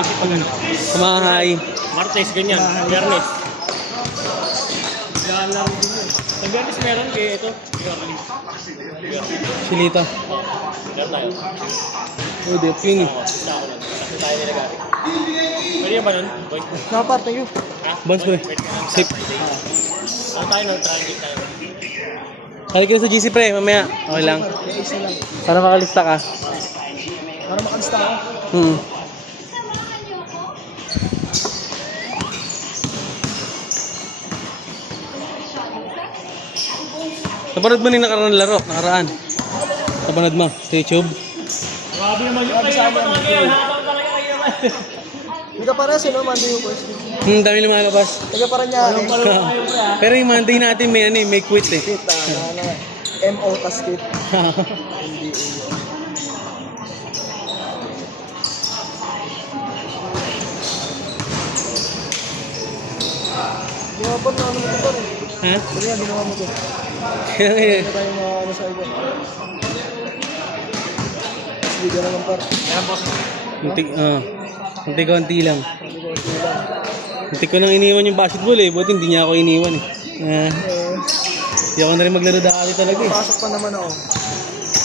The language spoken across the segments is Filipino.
Friday pag ano. Kumahay. Martes, ganyan. Biyernes. Yan lang din yun. Sa Biyernes meron kaya ito. Biyernes. Silita. Meron tayo. Oh, dep yun eh. Basta ako lang. Basta tayo nila gari. Pwede yan ba nun? Boy? Nakapart, thank you. Ha? Bonds pre. Wait ka lang. Sip. Ako tayo nun. Triangle tayo. Kali ka na sa GC pre, mamaya. Okay lang. Isa lang. Para makalista ka. Para makalista ako. Hmm. Napanood mo na yung nakaraan. Napanood mo sa YouTube. Grabe naman yun. Kaya naman naman kayo. Habang talaga kayo naman. Hindi ka para sino, Monday yung first. Dami lumalabas. Taga para niya. Pero yung Monday natin may quit eh. Kit, MO tas kit. Ginawa pa na ano mo ito rin. Ha? Kaya ginawa mo ito. Kaya nga eh. Hindi tayo mga ano sa iba. Tapos bigyan naman par. Ayan, boss. Konti lang. Hindi ko lang. Hindi ko nang iniwan yung basketball eh. Buti hindi niya ako iniwan eh. Hindi ako na rin maglaro dati talaga eh. Pasok pa naman ako.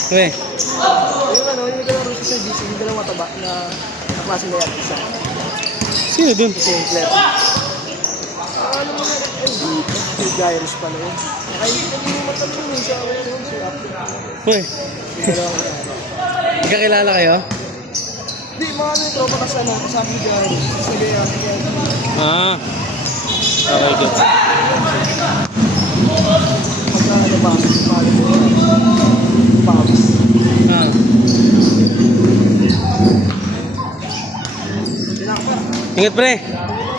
Okay. Yung ano, yung dalawang rookie sa GC, yung dalawang mataba na klase na yan. Isa. Sino dun? Sinclair. Ano mo na, si Jairus pala yun. Hindi mo matalo yun siya. Si Apple. Uy, Yung dalawang ano. magkakilala kayo? Hindi, mga ano yung tropa kasi ano, kasama ni Jairus. Kasi kaya, Okay, good. pagka ano ba, pala mo yun. Pabs. Ingat pre.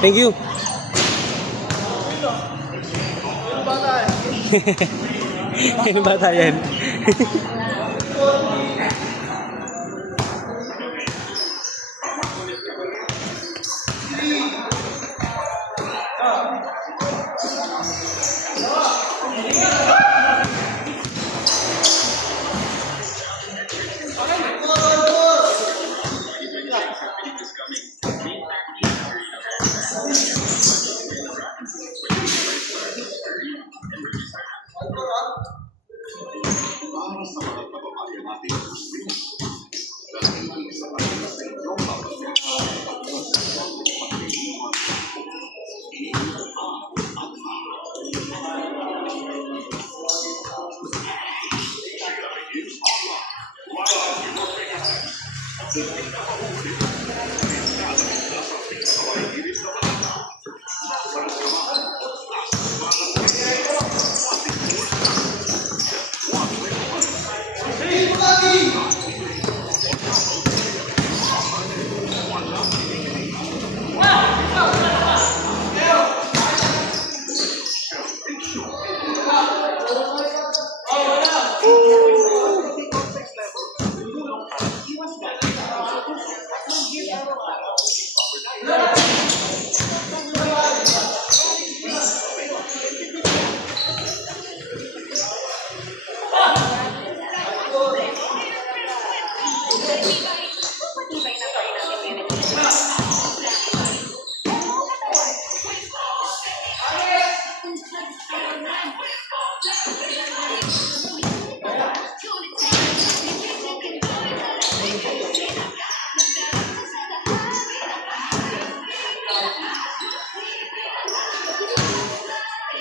Thank you. Ano bata yan?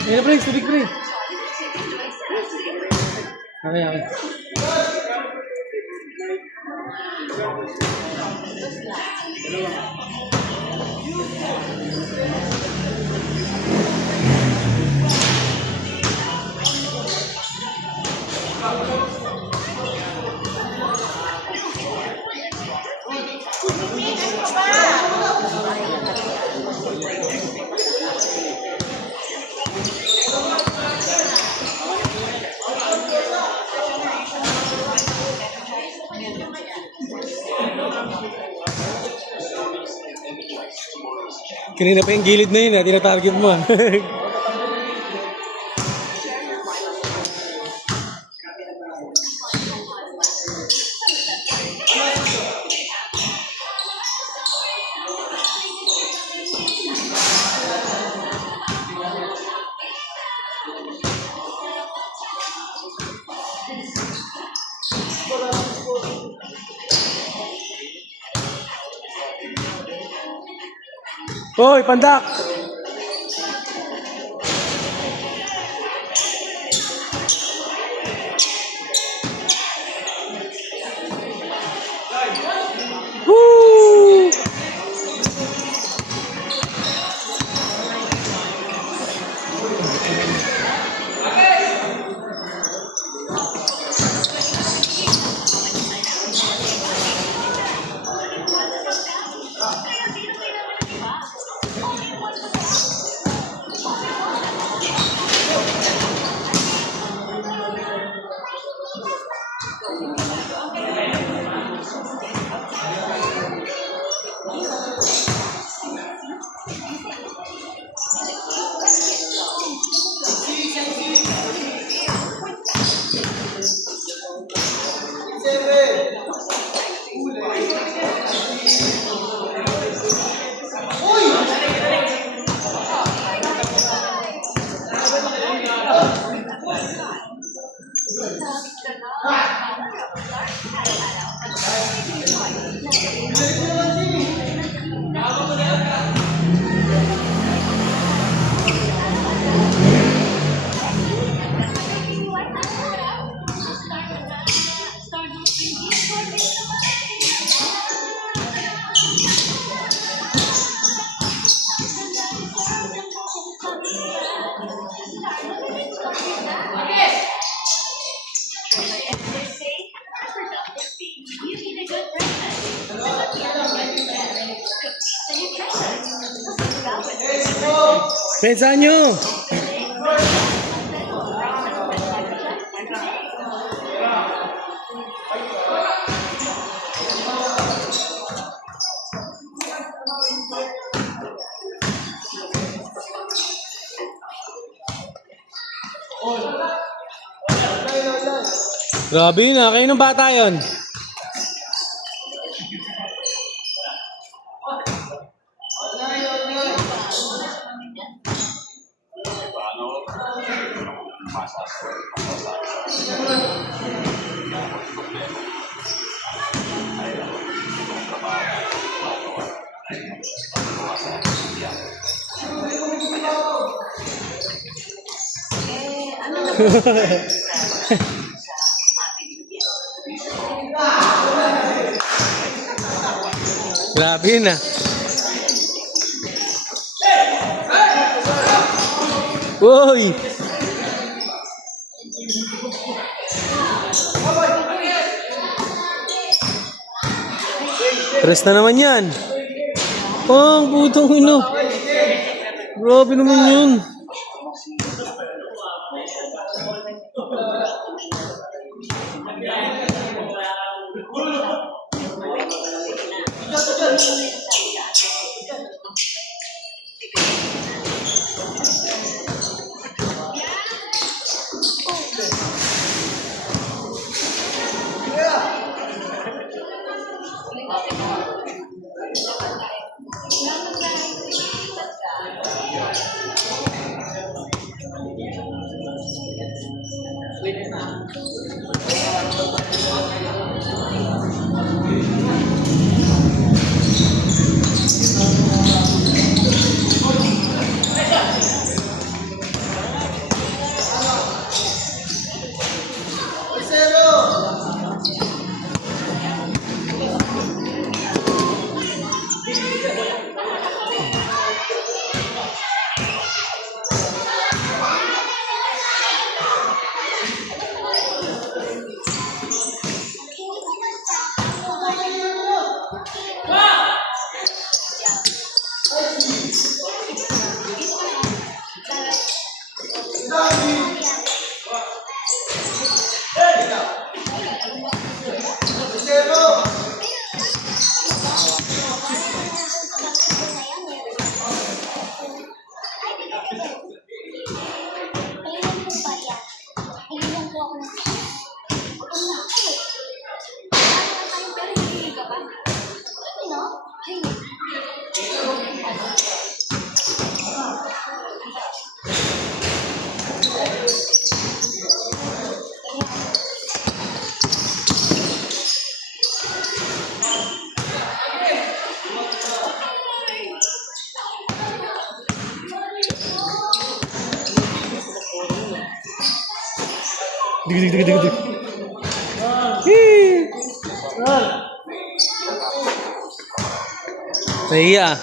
Ayan na pre, tubig pre. Okay. Kanina pa yung gilid na yun ha, tinatarget mo ha. Hoy, pandak! Woo! Pensa nyo! Grabe yun ah, kayo ng bata yun. Grabe yun ah. Uy! Tres na naman yan. Oh, ang putong ino. Grabe naman yun. Dig, dig, dig, dig, dig. Hee! Nahiya ah.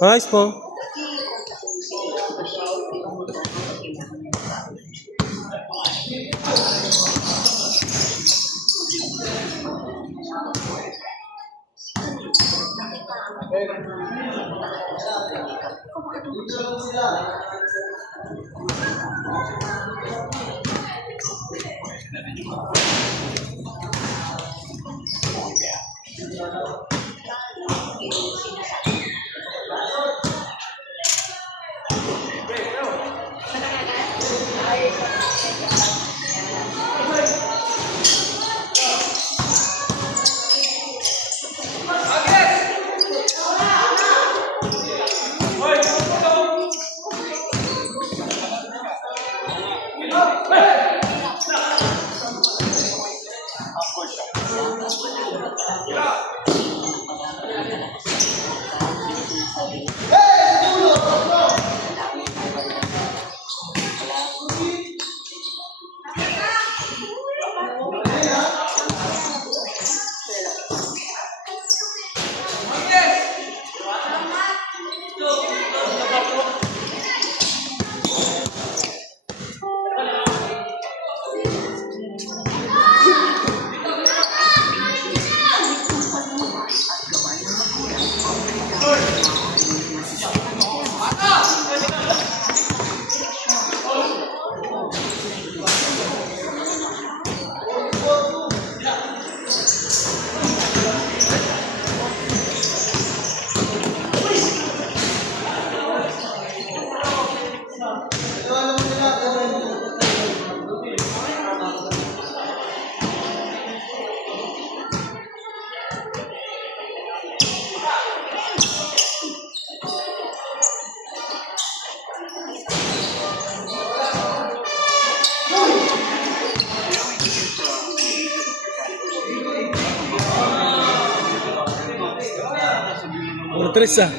Ayos po. Puro tres ah.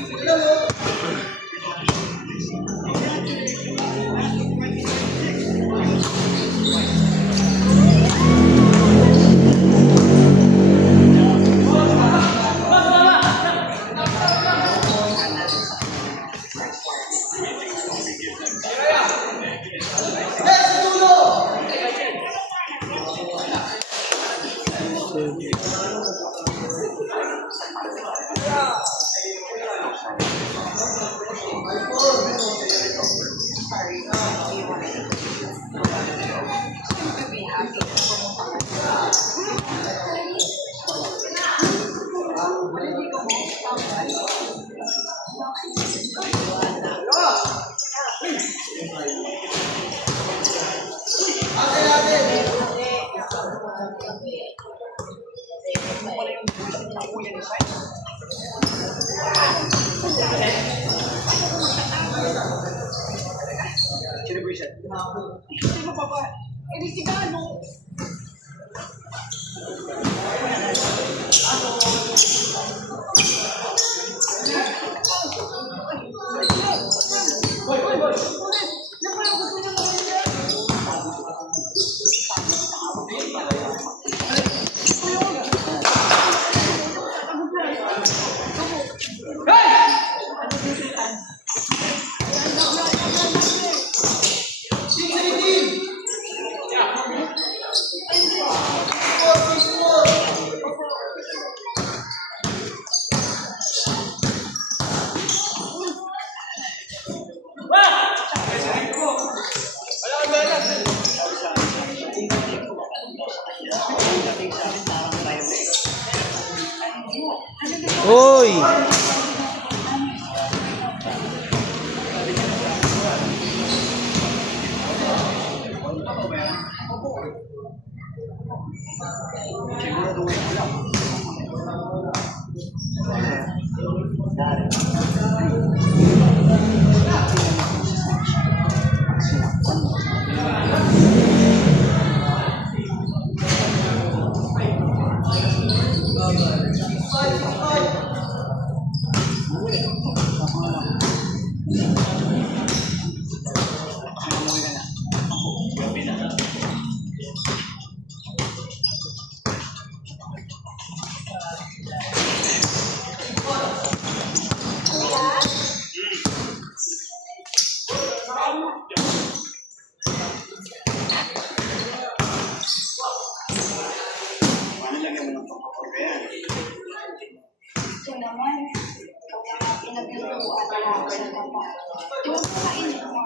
Hoy! Ito naman, kaya pinaglutuan na sa kapwa. Yung kain mo.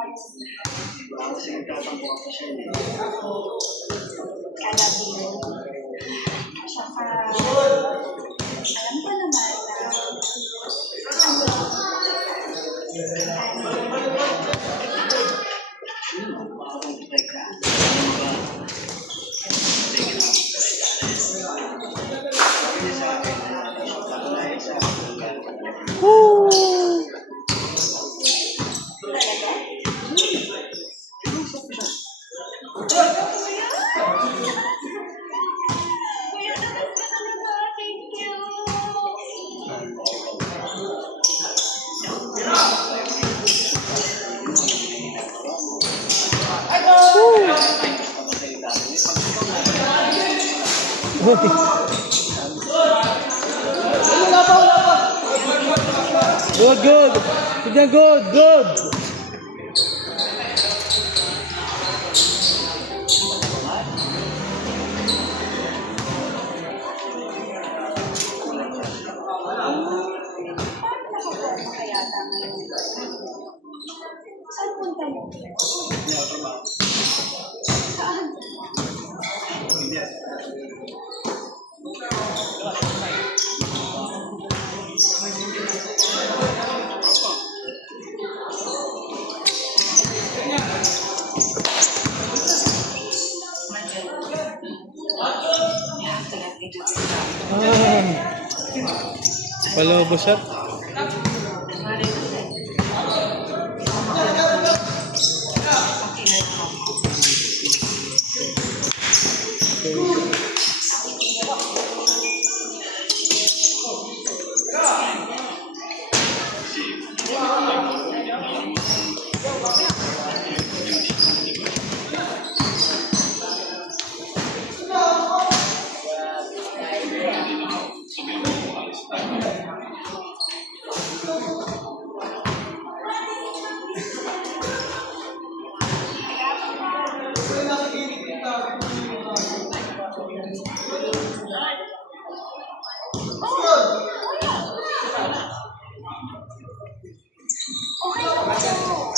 Kalabino. Saka, alam ko naman kuya naman ka talaga. Thank you. Good, good. Good, good, good. Nakagawa kaya ngayon? Saan punta mo? Saan? Palobo shot. Okay lang ako.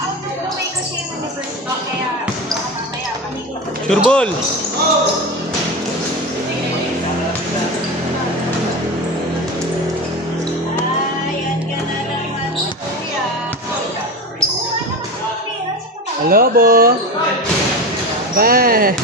Out of the way kasi yung university, kaya mamaya kami Sure ball. Ayan ka na naman, kuya. Kuha naman ang clearance mo. Hello, bo. Bye.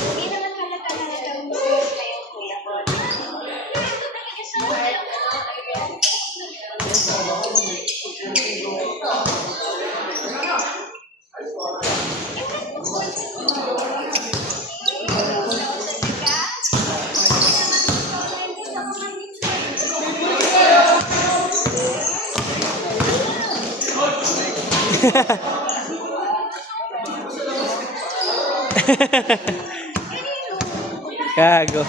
Hindi naman halata na nagkaroon kayo, kuya. Gago.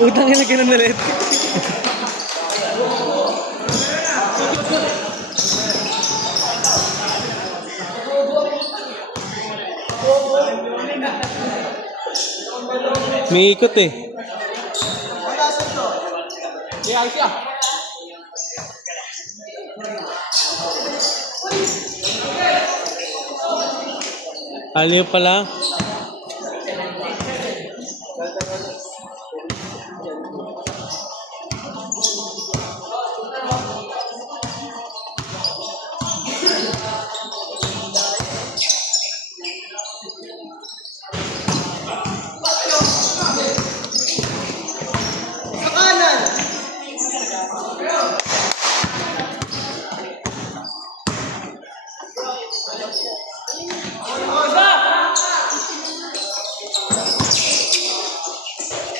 Utang ina kinang nalit. May ikot eh. Aliyo pala.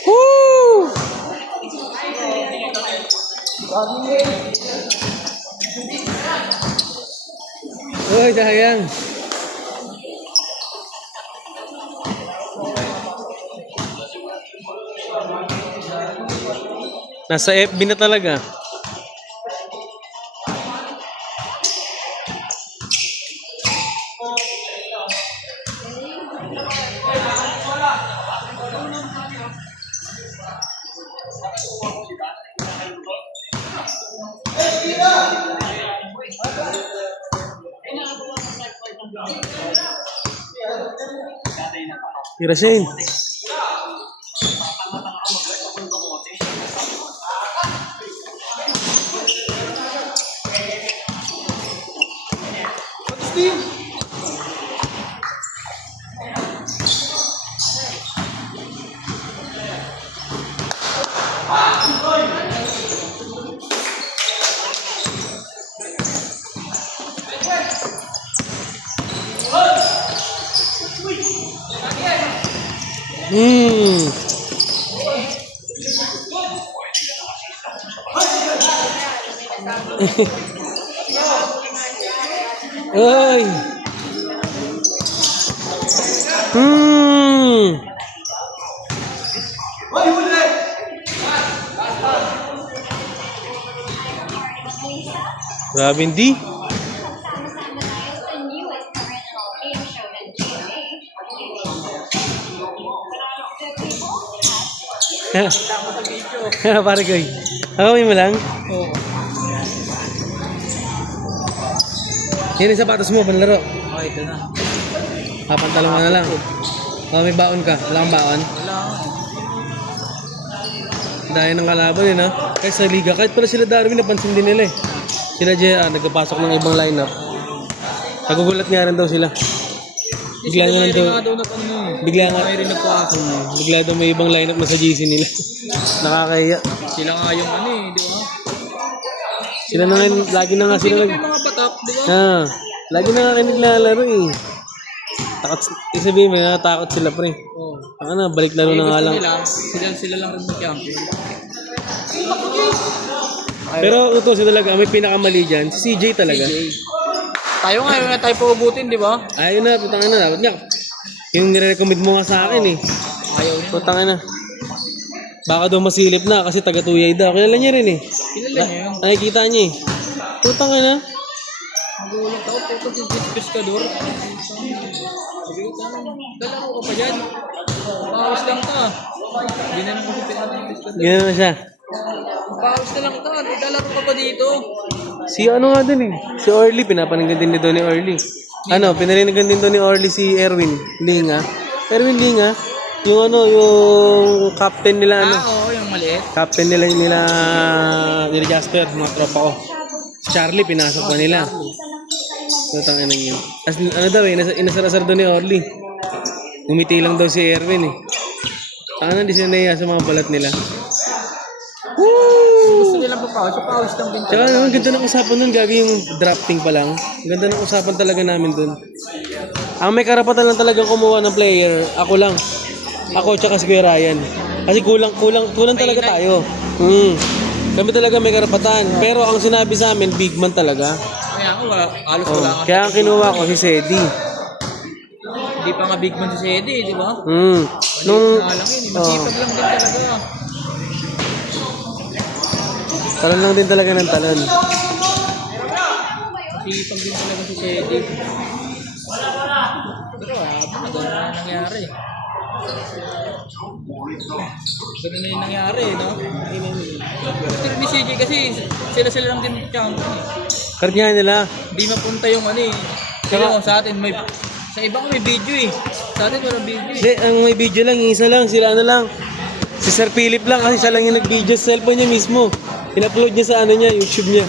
Woo! Uy, sayang. Nasa FB na talaga. Irasin. Ơi. Grabe hindi. Pare ko. Ako mo lang? Oo. Yan yung sapatos mo, panlaro. Okay, ito na. Papantalong ka na lang. Oh, may baon ka. Wala kang baon? Wala. Dahil ng kalaban yun, ha? Kahit sa liga, kahit pala sila Darwin, napansin din nila eh. Sila JR, nagpapasok ng ibang lineup. Nagugulat nga rin daw sila. Bigla nga lang daw. Bigla nga. Bigla daw may ibang lineup na sa GC nila. Nakakahiya. Sila nga yung ano eh, di ba? Sila na nga, lagi na nga sila May mga batak, di ba? Ah, lagi na nga kayo naglalaro eh. Takot, isabihin mo, natakot sila pre. Oo. Ano, balik laro na nga lang. Sila lang rin mag-champion. Pero ito si talaga, may pinakamali dyan, si CJ talaga. Tayo nga, yung tayo paubutin, di ba? Ayun na, putang na, dapat nga. Yung nire-recommend mo nga sa akin eh. Ayaw niya. Putang na. Baka daw masilip na kasi taga-tuyay daw. Kilala niya rin eh. Kilala niya yun. Nakikita niya eh. Putang na. Magulat ako, puto si Pescador. Sabi ko, dala ko pa dyan. Pawis lang ka. Ginanong ko si Pescador. Ganyan na siya. Pawis na lang ka. Dala ko pa dito. Si ano nga din eh. Si Orly, pinapaninggan din ni Orly. Ano, pinarinigan din doon ni Orly si Erwin Linga. Erwin Linga, yung ano, yung captain nila ano. Oo, yung maliit. Captain nila Jasper, mga tropa ko. Si Charlie, pinasok pa nila. Putang ina niyo. As ano daw eh, inasar-asar doon ni Orly. Umiti lang daw si Erwin eh. Ano, di sila naiya sa mga balat nila. Gusto nilang papawis. So, pawis lang din. Tsaka naman, ganda ng usapan nun, gagi yung drafting pa lang. Ganda ng usapan talaga namin dun. Ang may karapatan lang talagang kumuha ng player, ako lang. Ako tsaka si Kuya Ryan. Kasi kulang talaga tayo. Kami talaga may karapatan. Pero ang sinabi sa amin, big man talaga. Kaya ako, halos wala ka. Kaya ang kinuha ko si Sedi. Hindi pa nga big man si Sedi, di ba? Nung, Nga lang yun, masipag lang din talaga. talon lang din talaga ng talon. Masipag din talaga si Sedi. Pero ganun na yung nangyari. Ganun na yung nangyari, no? Gusto rin ni CJ kasi sila lang din champion. Card nga nila. Hindi mapunta yung ano eh. Kaya sa atin may... Sa iba may video eh. Sa atin walang video eh. Hindi, ang may video lang, yung isa lang, sila ano lang. Si Sir Philip lang kasi siya lang yung nag-video sa cellphone niya mismo. In-upload niya sa ano niya, YouTube niya.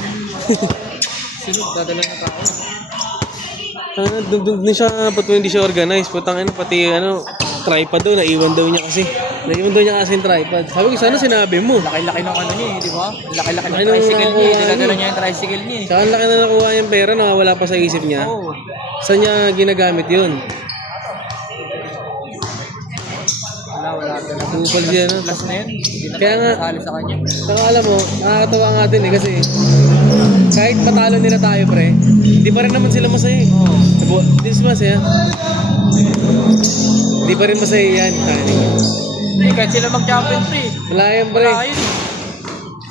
Sino? Dadala na tao. Doon siya, pati hindi siya organized. Putang ano, pati ano, tripod daw, naiwan daw niya kasi. Naiwan daw niya kasi yung tripod. Sabi ko, sana sinabi mo. Laki-laki ng ano niya eh, di ba? Laki-laki ng Laki ng tricycle niya eh. nakuha Dinadala niya. niya yung tricycle niya eh. Saka ang laki na nakuha niyang pera, nakawala pa sa isip niya. Oo. Saan niya ginagamit yun? Wala talaga. Kupal siya, no? Plus na yun. Hindi na Kaya nga, sali sa kanya. saka alam mo, nakakatawa nga din eh kasi kahit patalo nila tayo pre, hindi pa rin naman sila masaya eh. Hindi sila masaya. Hindi pa rin masaya yan. Hindi, kahit sila mag-champion pre. Wala yan pre. Wala yun.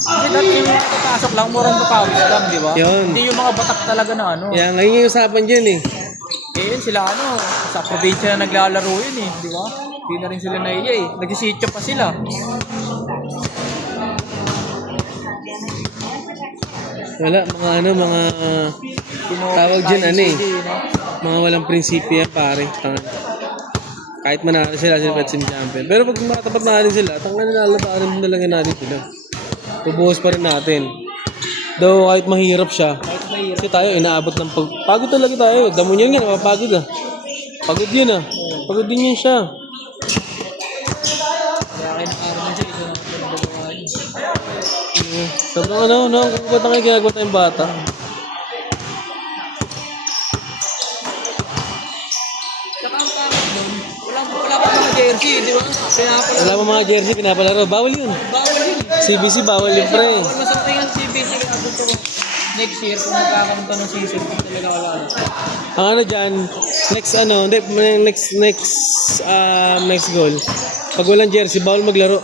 Kasi dati yung papasok lang, murang papawis lang, di ba? Yun. Hindi yung mga batak talaga na ano. Yan, ngayon yung usapan dyan eh. Eh yun sila ano, sa probinsya na naglalaro yun eh, di ba? Hindi na rin sila naiya eh. Nagsisitya pa sila. Wala, mga ano, mga tawag dyan ano eh. Mga walang prinsipyo yan pare. Tangan. Kahit manalo sila Pet Sim Champion. Pero pag matapat natin sila, tangan nalalabanan na lang natin sila. Bubuhos pa rin natin. Though kahit mahirap siya. Kasi tayo inaabot ng pagod talaga tayo. Damo niyan nga, napapagod ah. Pagod yun ah. Pagod din yun siya. Kaya kayo nakaroon siya, ito na nagagawa niya. Sobrang ano, kung ba't ang ginagawa tayong bata? Saka ang pangit doon, wala pa mga jersey, di ba? Pinapalaro. Wala pa mga jersey, pinapalaro. Bawal yun. Bawal yun. CBC, bawal yun pre. Bawal masakit yung CBC kaya gusto ko next year kung magkakaroon ng season kung talaga wala. Ang ano dyan, next goal. Pag walang jersey, bawal maglaro.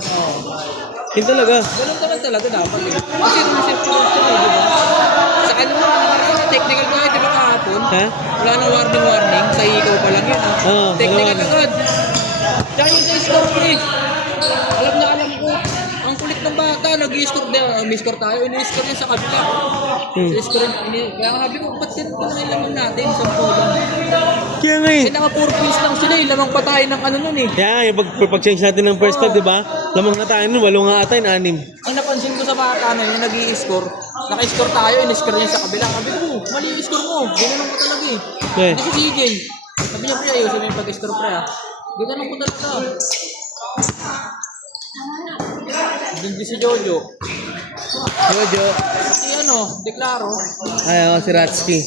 Yun talaga. Ganun naman talaga dapat eh. Kasi reset ko lang ito, di ba? Sa ano technical ko di ba kahapon? Ha? Wala nang warning. Sa ikaw pa lang yun. Oo, Technical wala. agad. Tsaka yung sa score ko eh. Alam ko. Ang kulit ng bata, nag-i-score din. May-score tayo, ini-score niya sa kabila. Sa-score kaya nga sabi ko, ba't ganun ko lang lamang natin sa pulang? Kaya nga eh. Sila nga 4 points lang sila eh. Lamang pa tayo ng ano nun eh. Kaya nga, yung pag-change natin ng first half, di ba? Lamang na tayo nun, 8 nga ata, 6. Ang napansin ko sa bata na yun, nag-i-score. Naka-score tayo, in-score niya sa kabila. Sabi ko, mali yung score mo. Ginanong ko talaga eh. Okay. Hindi si Sigin. Sabi niya, pre, ayusin mo yung pag-score pre ah. Ginanong ko talaga. Hindi si Jojo. Jojo. Si ano, Deklaro. Ay, si Ratsky.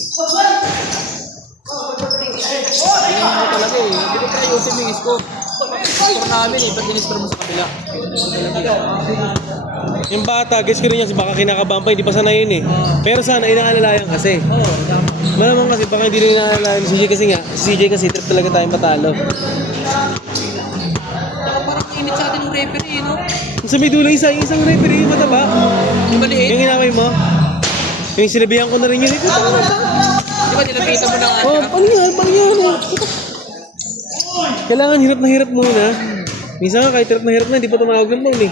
Ginanong ko talaga eh. Hindi ko pre, ayusin mo yung score. Score namin eh, ba't in-score mo sa kabila? Yung bata, guess ko rin yan, baka kinakabahan pa, hindi pa sanay yun eh. Pero sana, inaalalayan kasi. Oo, tama. Malamang kasi, baka hindi rin inaalalayan si CJ kasi nga. Si CJ kasi, trip talaga tayong patalo. Saka parang init sa atin yung referee, no? Sa may dulo, isang referee, yung mataba. Yung maliit. Yung inaway mo. Yung sinabihan ko na rin yun. Di ba, nilapitan mo ng Oh, ano? pang yan. Kailangan hirap na hirap muna. Minsan nga kahit hirap na, hindi pa tumawag ng phone eh.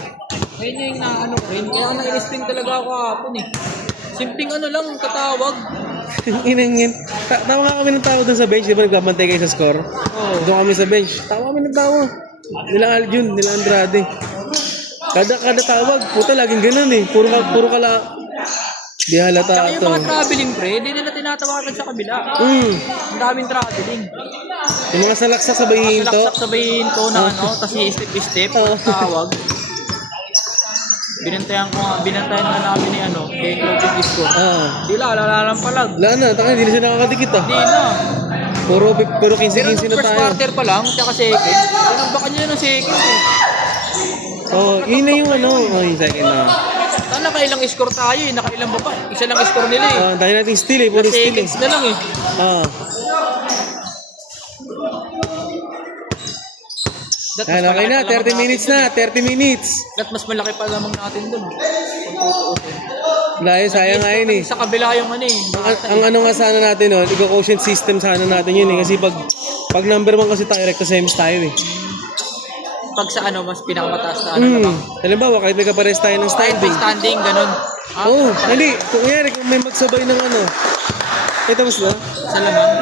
Ngayon yung naano ko rin. Kaya na-in-spring talaga ako hapon eh. Simpleng ano lang, katawag. Inangin. Tawa nga kami ng tao doon sa bench, di ba nagbabantay kayo sa score? Oo. Doon kami sa bench. Tawa kami ng tawa. Nila Aljun, nila Andrade. Kada tawag, puta laging ganun eh. Puro kala. Di halata Tsaka yung ito. mga traveling pre, hindi nila tinatawagan sa kabila. Ang daming traveling. Yung mga salaksak sa bahihinto. Salaksak sabihin to na ano, tapos i-step-step, tawag. Binantayan na namin ni ano, kay Claudio Disco. Di lalalang palag. Wala na, taka hindi na siya nakakadikit ah. Hindi na. Puro 15-15 Pero na nung first tayo. quarter pa lang, tsaka second, tinambakan niya ng second eh. Oh, yun na yung ano. Oh, yung second na. Saan nakailang score tayo eh, nakailang ba pa? Isa lang score nila eh. Dahil natin steal eh, puro steal eh. Seconds na lang eh. Kaya okay na, 30 minutes na, 30 minutes. That mas malaki pa lamang natin dun. Layo, sayang nga yun eh. Sa kabila yung ano eh. Ang ano nga sana natin, no, i-quotient system sana natin yun eh. Kasi pag Pag number 1 kasi tayo, recta semis tayo eh. Pag sa ano, mas pinakamataas na ano naman. Halimbawa, kahit may kapares tayo ng Kahit may standing. standing, ganun. Oo, hindi. Kung kung may magsabay ng ano. Ito mas na? Sa laman.